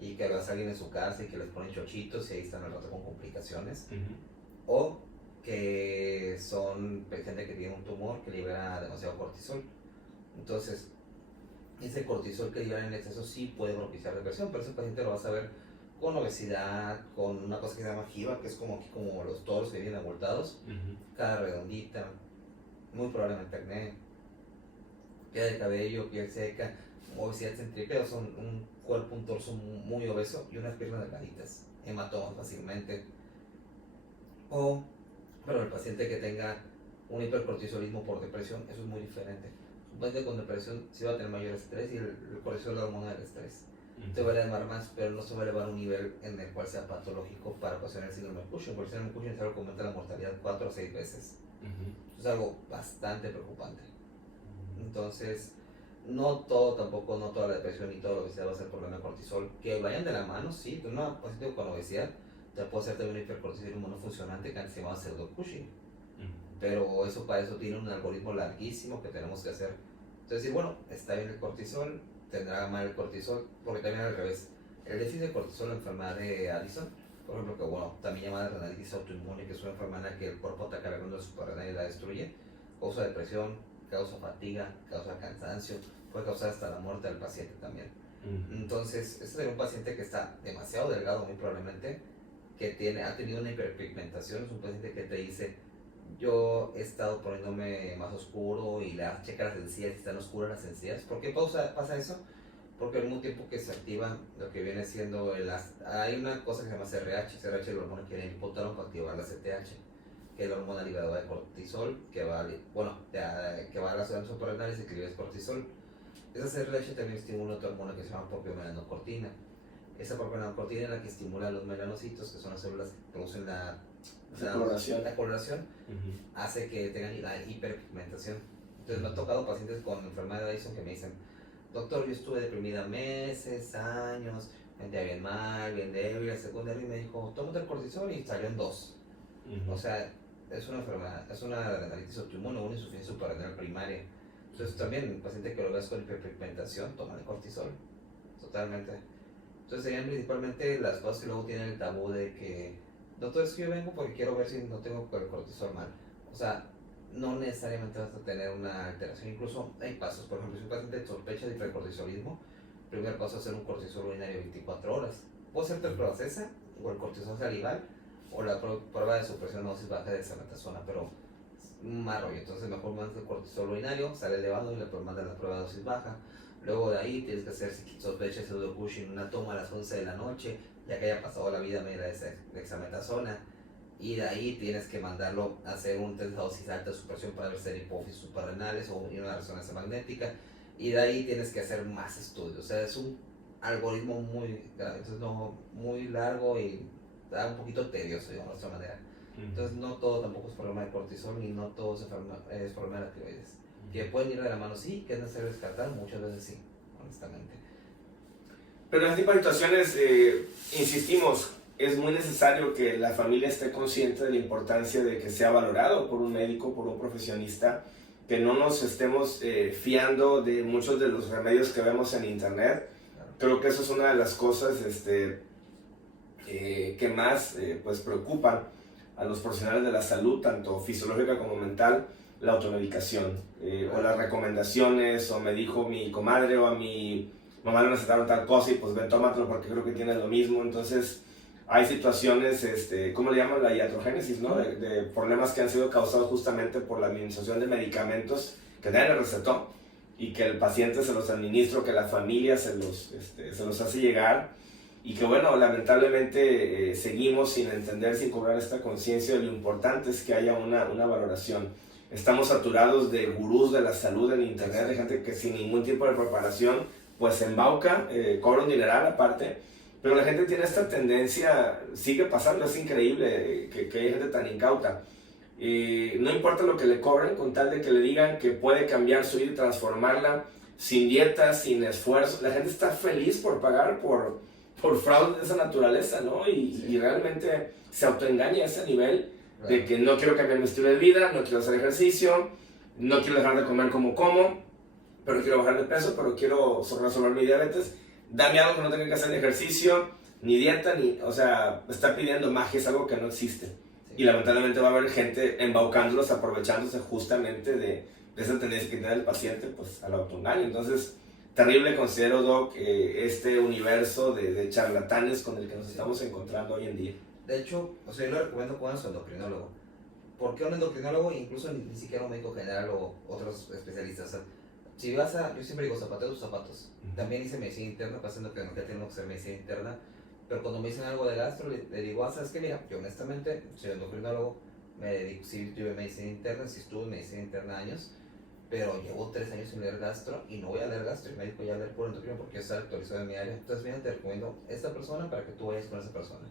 y que vas a alguien en su casa y que les ponen chochitos y ahí están al rato con complicaciones. O que son gente que tiene un tumor que libera demasiado cortisol. Entonces, ese cortisol que libera en exceso sí puede propiciar depresión, pero ese paciente lo vas a ver con obesidad, con una cosa que se llama jiba, que es como los toros que vienen abultados, cara redondita, muy probablemente acné, piel de cabello, piel seca, obesidad centrípeta, son un cuerpo, un torso muy obeso y unas piernas delgaditas, hematomas fácilmente. Pero el paciente que tenga un hipercortisolismo por depresión, eso es muy diferente. Un paciente con depresión sí va a tener mayor estrés y el cortisol es la hormona del estrés. Te va a elevar más, pero no se va a elevar a un nivel en el cual sea patológico para ocasionar el síndrome de Cushing, porque el síndrome de Cushing es algo que aumenta la mortalidad 4 o 6 veces. Es algo bastante preocupante. Entonces, no toda la depresión y toda la obesidad va a ser problema de cortisol. Que vayan de la mano, sí, pero una paciente con obesidad te puede ser también un hipercortisolismo no funcionante que antes se llamaba pseudo Cushing. Pero eso para eso tiene un algoritmo larguísimo que tenemos que hacer. Entonces, bueno, está bien el cortisol, tendrá mal el cortisol, porque también al revés. El déficit de cortisol, la enfermedad de Addison, por ejemplo, que bueno, también llamada renalitis autoinmune, que es una enfermedad en la que el cuerpo ataca la glándula suprarrenal y la destruye, causa depresión, causa fatiga, causa cansancio, puede causar hasta la muerte del paciente también. Entonces, este es un paciente que está demasiado delgado, muy probablemente, que ha tenido una hiperpigmentación, es un paciente que te dice, yo he estado poniéndome más oscuro y checa las encías, están oscuras las encías. ¿Por qué pasa eso? Porque al mismo tiempo que se activa lo que viene siendo hay una cosa que se llama CRH. CRH es la hormona que viene en el hipotálamo para activar la CTH, que es la hormona liberadora de cortisol, que va a las zonas suprarrenales y que libera cortisol. Esa CRH también estimula otra hormona que se llama propiomelanocortina. Esa propiomelanocortina es la que estimula los melanocitos, que son las células que producen la coloración, hace que tengan la hiperpigmentación. Entonces me ha tocado pacientes con enfermedad de Addison que me dicen, doctor, yo estuve deprimida meses, años, me sentía bien mal, bien débil, el secundario, y me dijo, tómate el cortisol y salió en 2. O sea, es una enfermedad, es una renalitis autoinmune o una insuficiencia suprarrenal primaria. Entonces también el paciente que lo ves con hiperpigmentación, toma el cortisol, totalmente. Entonces serían principalmente las cosas que luego tienen el tabú de que, doctor, es que yo vengo porque quiero ver si no tengo el cortisol mal. O sea, no necesariamente vas a tener una alteración. Incluso hay pasos, por ejemplo, si un paciente sospecha de hipercortisolismo, el primer paso es hacer un cortisol urinario 24 horas. Puede ser el procesa o el cortisol salival o la prueba de supresión de dosis baja de dexametasona, pero más rollo. Entonces mejor mandas el cortisol urinario, sale elevado y le mandas la prueba de dosis baja. Luego de ahí tienes que hacer, si sospechas de Cushing, una toma a las 11 de la noche, ya que haya pasado la vida media de dexametasona. Y de ahí tienes que mandarlo a hacer un test de dosis alta de supresión para ver si hay hipófisis suprarrenales o una resonancia magnética. Y de ahí tienes que hacer más estudios. O sea, es un algoritmo muy largo y da un poquito tedioso, digamos de esta manera. Entonces no todo tampoco es problema de cortisol y no todo es problema de la tiroides. Que pueden ir de la mano, sí, que es necesario descartar, muchas veces sí, honestamente. Pero en este tipo de situaciones, insistimos, es muy necesario que la familia esté consciente de la importancia de que sea valorado por un médico, por un profesionista, que no nos estemos fiando de muchos de los remedios que vemos en internet. Creo que eso es una de las cosas que más pues preocupan a los profesionales de la salud, tanto fisiológica como mental, la automedicación, o las recomendaciones, o me dijo mi comadre o a mi mamá le recetaron tal cosa y pues ven, tómatelo porque creo que tiene lo mismo. Entonces hay situaciones, ¿cómo le llaman? La iatrogénesis, ¿no? De problemas que han sido causados justamente por la administración de medicamentos que nadie le recetó y que el paciente se los administra, que la familia se los hace llegar, y que bueno, lamentablemente seguimos sin entender, sin cobrar esta conciencia de lo importante es que haya una valoración. Estamos saturados de gurús de la salud en internet, de gente que sin ningún tipo de preparación pues se embauca, cobra un dineral aparte, pero la gente tiene esta tendencia, sigue pasando, es increíble que haya gente tan incauta. No importa lo que le cobren, con tal de que le digan que puede cambiar su vida y transformarla sin dieta, sin esfuerzo. La gente está feliz por pagar por fraude de esa naturaleza, ¿no? Y realmente se autoengaña a ese nivel de que no quiero cambiar mi estilo de vida, no quiero hacer ejercicio, no quiero dejar de comer como, pero quiero bajar de peso, pero quiero resolver mi diabetes. Dame algo que no tenga que hacer ejercicio, ni dieta, o sea, está pidiendo magia, es algo que no existe. Y lamentablemente va a haber gente embaucándolos, aprovechándose justamente de esa tendencia que tiene el paciente pues, al autoengaño. Entonces, terrible considero, Doc, este universo de charlatanes con el que nos estamos encontrando hoy en día. De hecho, o sea, yo lo recomiendo con su endocrinólogo. ¿Por qué un endocrinólogo? Incluso ni siquiera un médico general o otros especialistas. O sea, si vas a, yo siempre digo, zapateo tus zapatos. También hice medicina interna, pasando que no tengo que hacer medicina interna. Pero cuando me dicen algo de gastro, le digo, ¿sabes qué? Mira, yo honestamente soy endocrinólogo, me dedico, sí tuve medicina interna, sí estuve en medicina interna años, pero llevo 3 años sin leer gastro y no voy a leer gastro, y me dijo ya leer por endocrino porque yo estoy actualizado en mi área. Entonces, mira, te recomiendo esta persona para que tú vayas con esa persona,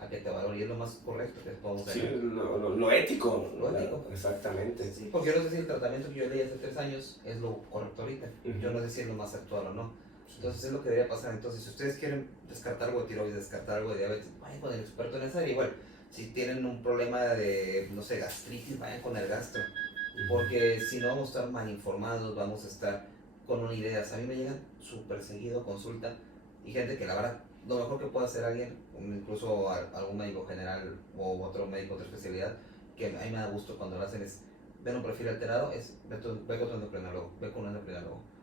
a que te valore, y es lo más correcto que podemos hacer. Sí, lo ético. Lo ético. Exactamente. Sí, porque yo no sé si el tratamiento que yo leí hace 3 años es lo correcto ahorita. Yo no sé si es lo más actual o no. Entonces es lo que debería pasar. Entonces, si ustedes quieren descartar algo de tiroides, descartar algo de diabetes, vayan con el experto en esa área. Igual, si tienen un problema de, no sé, gastritis, vayan con el gastro. Porque si no, vamos a estar mal informados, vamos a estar con una idea. A mí me llegan súper seguido a consulta y gente que la verdad, lo mejor que puede hacer alguien, incluso algún médico general o otro médico de otra especialidad, que a mí me da gusto cuando lo hacen es, ven un perfil alterado, es ve con tu endocrinólogo, ve con un endocrinólogo.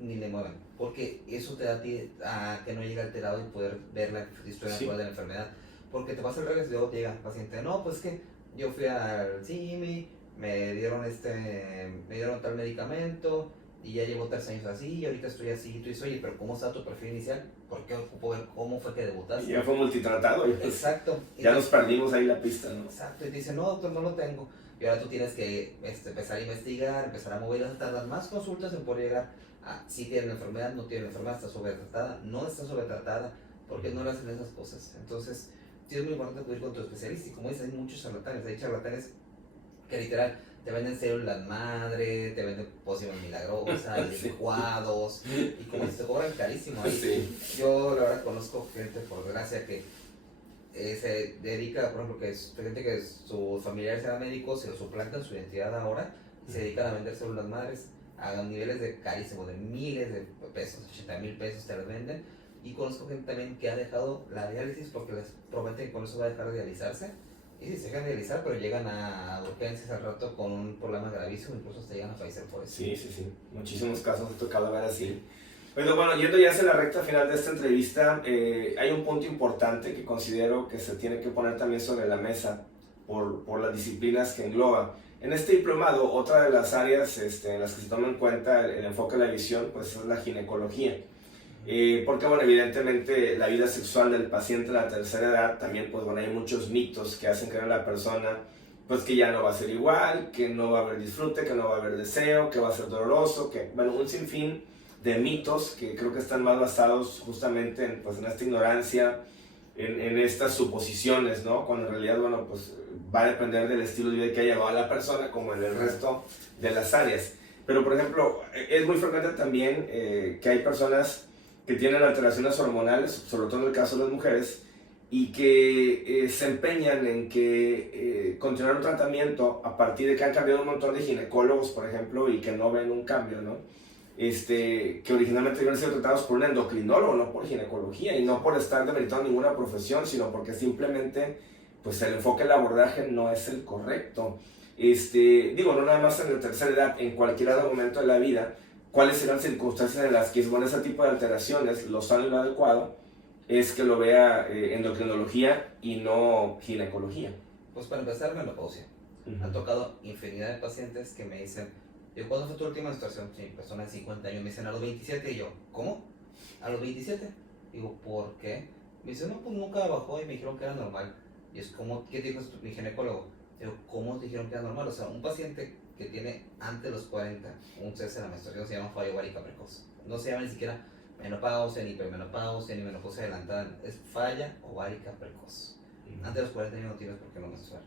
Ni le muevan, porque eso te da a ti a que no llegue alterado y poder ver la historia actual de la enfermedad. Porque te pasa al revés, luego llega el paciente, no, pues que yo fui al CIMI, me dieron tal medicamento y ya llevo 3 años así y ahorita estoy así, y tú dices, oye, pero ¿cómo está tu perfil inicial? Porque ocupo ver cómo fue que debutaste. Y ya fue multitratado. Exacto. Ya nos perdimos ahí la pista, ¿no? Exacto, y te dicen, no, doctor, no lo tengo. Y ahora tú tienes que empezar a investigar, empezar a moverlas, tardas más consultas en poder llegar a si tiene la enfermedad, no tiene la enfermedad, está sobretratada, no está sobretratada, porque no le hacen esas cosas. Entonces, sí es muy importante acudir con tu especialista. Y como dices, hay muchos charlatanes, que literal te venden células madre, te venden pócimas milagrosas, licuados, y como dices, te cobran carísimo ahí. Sí. Yo la verdad conozco gente, por desgracia, que se dedica, por ejemplo, que es gente que sus familiares eran médicos, se lo suplantan su identidad ahora y se dedican a vender células madres a niveles de carísimo, de miles de pesos, 80,000 pesos te las venden. Y conozco gente también que ha dejado la diálisis porque les prometen que con eso va a dejar de dializarse. Y sí, se dejan de dializar, pero llegan a urgencias al rato con un problema gravísimo, incluso hasta llegan a fallecer por eso. Sí. Muchísimos casos he tocado ver así. Pero bueno, yendo ya hacia la recta final de esta entrevista, hay un punto importante que considero que se tiene que poner también sobre la mesa por las disciplinas que engloba. En este diplomado, otra de las áreas en las que se toma en cuenta el enfoque de la visión, pues es la ginecología. Porque, bueno, evidentemente la vida sexual del paciente de la tercera edad también, pues bueno, hay muchos mitos que hacen creer a la persona, pues que ya no va a ser igual, que no va a haber disfrute, que no va a haber deseo, que va a ser doloroso, que, bueno, un sinfín de mitos que creo que están más basados justamente en, pues, en esta ignorancia, en estas suposiciones, ¿no? Cuando en realidad, bueno, pues va a depender del estilo de vida que haya llevado la persona, como en el resto de las áreas. Pero, por ejemplo, es muy frecuente también que hay personas que tienen alteraciones hormonales, sobre todo en el caso de las mujeres, y que se empeñan en que continuar un tratamiento a partir de que han cambiado un montón de ginecólogos, por ejemplo, y que no ven un cambio, ¿no? Que originalmente habían sido tratados por un endocrinólogo, no por ginecología, y no por estar demeritando ninguna profesión, sino porque simplemente pues el enfoque del abordaje no es el correcto. Digo, no nada más en la tercera edad, en cualquier otro momento de la vida, cuáles serán las circunstancias en las que es bueno ese tipo de alteraciones, lo sano y lo adecuado, es que lo vea endocrinología y no ginecología. Pues para empezar, menopausia. Han tocado infinidad de pacientes que me dicen, ¿cuándo fue tu última menstruación? Sí, persona de 50 años, me dicen a los 27, y yo, ¿cómo? ¿A los 27? Digo, ¿por qué? Me dicen, no, pues nunca bajó y me dijeron que era normal. Y es como, ¿qué dijo mi ginecólogo? Digo, ¿cómo te dijeron que era normal? O sea, un paciente que tiene antes de los 40 un cese de la menstruación se llama falla ovárica precoz. No se llama ni siquiera menopausia, ni hipermenopausia, ni menopausia adelantada, es falla ovárica precoz. Antes de los 40 años no tienes por qué no menstruar.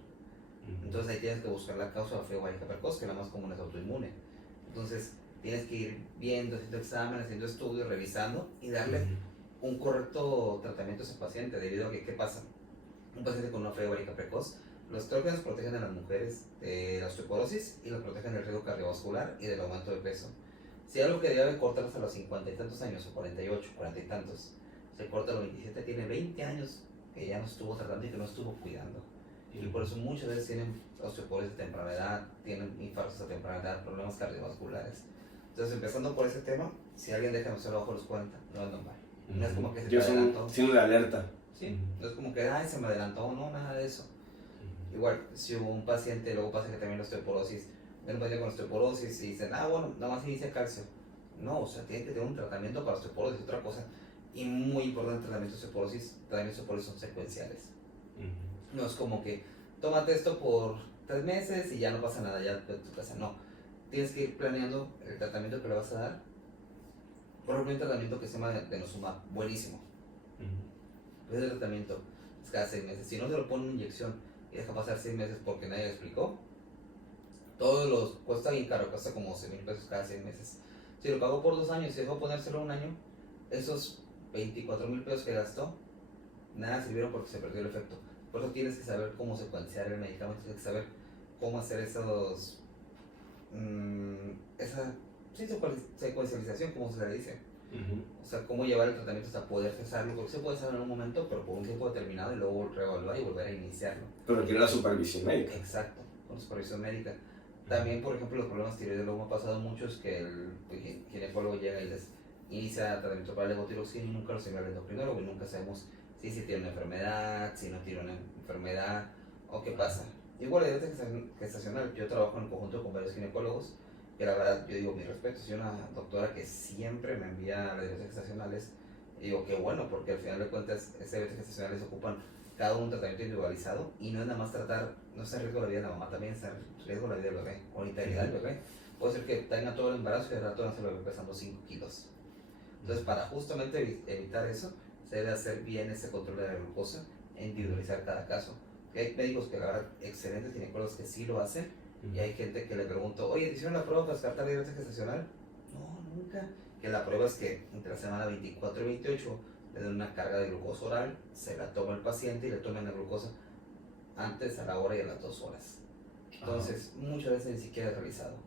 Entonces ahí tienes que buscar la causa de la falla ovárica precoz, que la más común es autoinmune. Entonces tienes que ir viendo, haciendo exámenes, haciendo estudios, revisando y darle un correcto tratamiento a ese paciente, debido a que, ¿qué pasa? Un paciente con una falla ovárica precoz, los estrógenos protegen a las mujeres de la osteoporosis y los protegen del riesgo cardiovascular y del aumento de peso. Si algo que debe cortar hasta los 50 y tantos años, o 48, 40 y tantos, se corta a los 27, tiene 20 años que ya no estuvo tratando y que no estuvo cuidando. Y por eso muchas veces tienen osteoporosis de temprana edad, tienen infartos de temprana edad, problemas cardiovasculares. Entonces, empezando por ese tema, si alguien deja de menstruar bajo los 40, no es normal. No es como que se te adelantó. Signo de alerta. Sí, no es como que, ay, se me adelantó, no, nada de eso. Igual, si hubo un paciente, luego pasa que también la osteoporosis, ven un paciente con osteoporosis y dicen, bueno, nada más inicia calcio. No, o sea, tiene que tener un tratamiento para osteoporosis, otra cosa. Y muy importante el tratamiento de osteoporosis, tratamientos de osteoporosis son secuenciales. No es como que, tómate esto por 3 meses y ya no pasa nada, ya de tu casa. No, tienes que ir planeando el tratamiento que le vas a dar. Por ejemplo, un tratamiento que se llama denosumab, buenísimo. Pero el tratamiento es cada 6 meses. Si no se lo pone una inyección y deja pasar 6 meses porque nadie le explicó, todos los cuesta bien caro, cuesta como 11,000 pesos cada 6 meses. Si lo pagó por 2 años y dejó ponérselo un año, esos 24,000 pesos que gastó, nada sirvieron porque se perdió el efecto. Por eso tienes que saber cómo secuenciar el medicamento, tienes que saber cómo hacer esa secuencialización, como se le dice. O sea, cómo llevar el tratamiento hasta poder cesarlo, porque se puede cesar en un momento, pero por un tiempo determinado, y luego reevaluar y volver a iniciarlo. Pero requiere la supervisión médica. Exacto, con supervisión médica. También, por ejemplo, los problemas tiroides, luego me ha pasado mucho es que el ginecólogo llega y les inicia tratamiento para la levotiroxina y nunca los envía al endocrinólogo y nunca sabemos si tiene una enfermedad, si no tiene una enfermedad o qué pasa. Igual la diabetes gestacional, yo trabajo en conjunto con varios ginecólogos, que la verdad yo digo mis respetos, soy una doctora que siempre me envía a las diabetes gestacionales y digo qué bueno, porque al final de cuentas esas diabetes gestacionales ocupan cada uno un tratamiento individualizado y no es nada más tratar, no está en riesgo la vida de la mamá, también está en riesgo la vida del bebé o la integridad del bebé. Puede ser que tenga todo el embarazo y de rato nace el bebé pesando 5 kilos. Entonces, para justamente evitar eso, se debe hacer bien ese control de la glucosa e individualizar cada caso. Hay médicos que la verdad, excelentes ginecólogos que sí lo hacen, y hay gente que le pregunto, oye, ¿te hicieron la prueba para descartar la diabetes gestacional? No, nunca. Que la prueba es que entre la semana 24 y 28 le dan una carga de glucosa oral, se la toma el paciente y le toman la glucosa antes, a la hora y a las 2 horas. Entonces, muchas veces ni siquiera es realizado.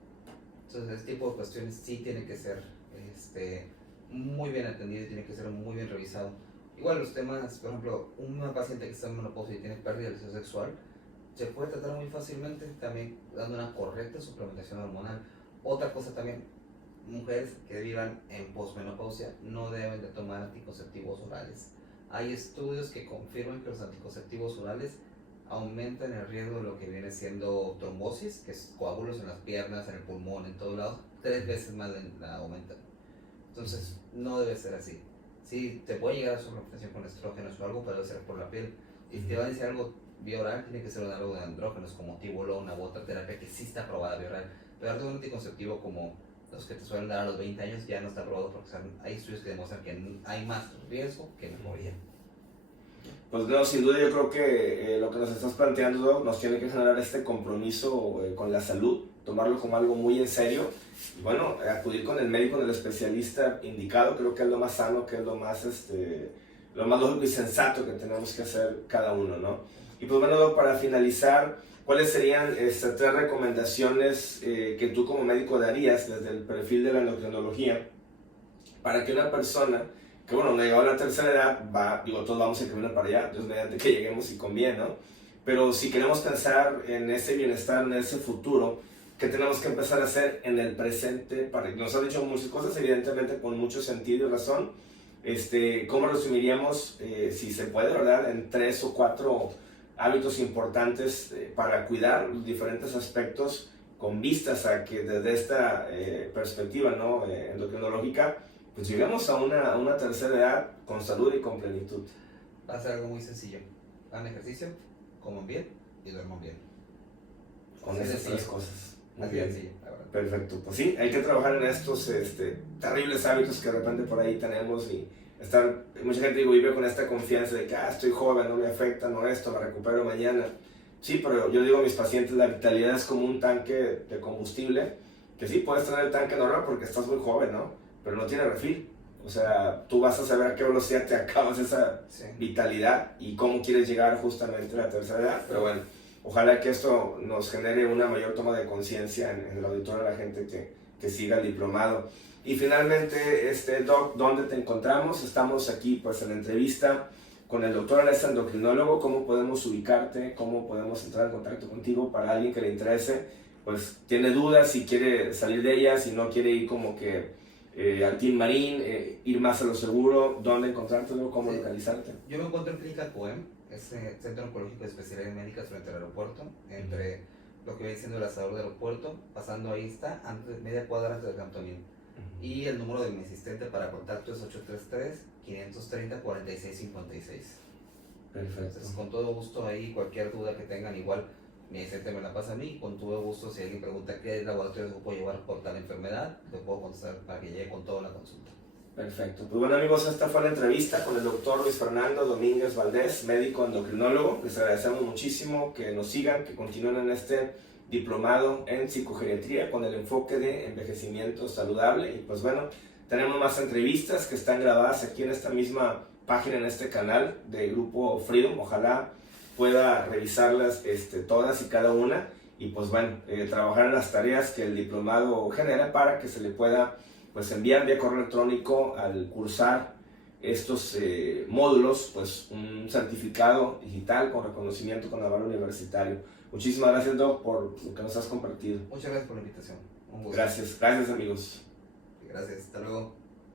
Entonces, este tipo de cuestiones sí tiene que ser muy bien atendido y tiene que ser muy bien revisado. Igual los temas, por ejemplo, una paciente que está en menopausia y tiene pérdida de deseo sexual, se puede tratar muy fácilmente también dando una correcta suplementación hormonal. Otra cosa también, mujeres que vivan en posmenopausia no deben de tomar anticonceptivos orales. Hay estudios que confirman que los anticonceptivos orales aumentan el riesgo de lo que viene siendo trombosis, que es coágulos en las piernas, en el pulmón, en todos lados, 3 veces más la aumentan. Entonces, no debe ser así. Sí, te puede llegar a suplementación con estrógenos o algo, pero debe ser por la piel. Y si te va a decir algo vía oral, tiene que ser algo de andrógenos, como tibolona u otra terapia que sí está aprobada vía oral. Pero darte un anticonceptivo como los que te suelen dar a los 20 años ya no está aprobado porque hay estudios que demuestran que hay más riesgo que mejoría. Pues no, sin duda yo creo que lo que nos estás planteando nos tiene que generar este compromiso con la salud tomarlo como algo muy en serio. Y bueno, acudir con el médico, con el especialista indicado, creo que es lo más sano, que es lo más lógico y sensato que tenemos que hacer cada uno, ¿no? Y pues bueno, Doc, para finalizar, ¿cuáles serían 3 recomendaciones que tú como médico darías desde el perfil de la endocrinología para que una persona que, bueno, no llegó a la tercera edad, todos vamos en camino para allá, Dios mediante que lleguemos y con bien, ¿no? Pero si queremos pensar en ese bienestar, en ese futuro, ¿qué tenemos que empezar a hacer en el presente? Nos han dicho muchas cosas, evidentemente con mucho sentido y razón. ¿Cómo resumiríamos, si se puede, ¿verdad?, en 3 o 4 hábitos importantes para cuidar los diferentes aspectos con vistas a que desde esta perspectiva, ¿no?, endocrinológica, pues llegamos a una tercera edad con salud y con plenitud? Va a ser algo muy sencillo. Hagan ejercicio, coman bien y duerman bien. Con esas 3 cosas. Muy Así bien. sencillo, la verdad. Perfecto. Pues sí, hay que trabajar en estos terribles hábitos que de repente por ahí tenemos y mucha gente vive con esta confianza de que estoy joven, no me afecta, no esto, me recupero mañana. Sí, pero yo digo a mis pacientes, la vitalidad es como un tanque de combustible, que sí, puedes tener el tanque normal porque estás muy joven, ¿no? Pero no tiene refil. O sea, tú vas a saber a qué velocidad te acabas esa vitalidad y cómo quieres llegar justamente a la tercera edad. Pero bueno, ojalá que esto nos genere una mayor toma de conciencia en el auditorio, a la gente que siga el diplomado. Y finalmente, Doc, ¿dónde te encontramos? Estamos aquí pues en la entrevista con el doctor Alessa, endocrinólogo. ¿Cómo podemos ubicarte? ¿Cómo podemos entrar en contacto contigo para alguien que le interese? Pues tiene dudas, si quiere salir de ellas, si no quiere ir como que al Team Marín, ir más a lo seguro. ¿Dónde encontrarte? ¿Cómo localizarte? Yo me encuentro en Clínica COEM, es Centro Oncológico de Especialidades Médicas frente al aeropuerto, entre lo que viene siendo el asador del aeropuerto, pasando ahí está, media cuadra antes del Cantonín. Y el número de mi asistente para contacto es 833-530-4656. Perfecto. Entonces, con todo gusto ahí, cualquier duda que tengan, igual mi asistente me la pasa a mí. Con todo gusto, si alguien pregunta qué laboratorio se puede llevar por tal enfermedad, le puedo contestar para que llegue con toda la consulta. Perfecto. Pues bueno, amigos, esta fue la entrevista con el doctor Luis Fernando Domínguez Valdés, médico endocrinólogo. Les agradecemos muchísimo que nos sigan, que continúen en este diplomado en psicogeriatría con el enfoque de envejecimiento saludable. Y pues bueno, tenemos más entrevistas que están grabadas aquí en esta misma página, en este canal de Grupo Freedom. Ojalá pueda revisarlas todas y cada una y pues bueno, trabajar en las tareas que el diplomado genera para que se le pueda pues enviar vía correo electrónico al cursar estos módulos, pues un certificado digital con reconocimiento con aval universitario. Muchísimas gracias, Doc, por lo que nos has compartido. Muchas gracias por la invitación. Un gusto. Gracias amigos. Gracias, hasta luego.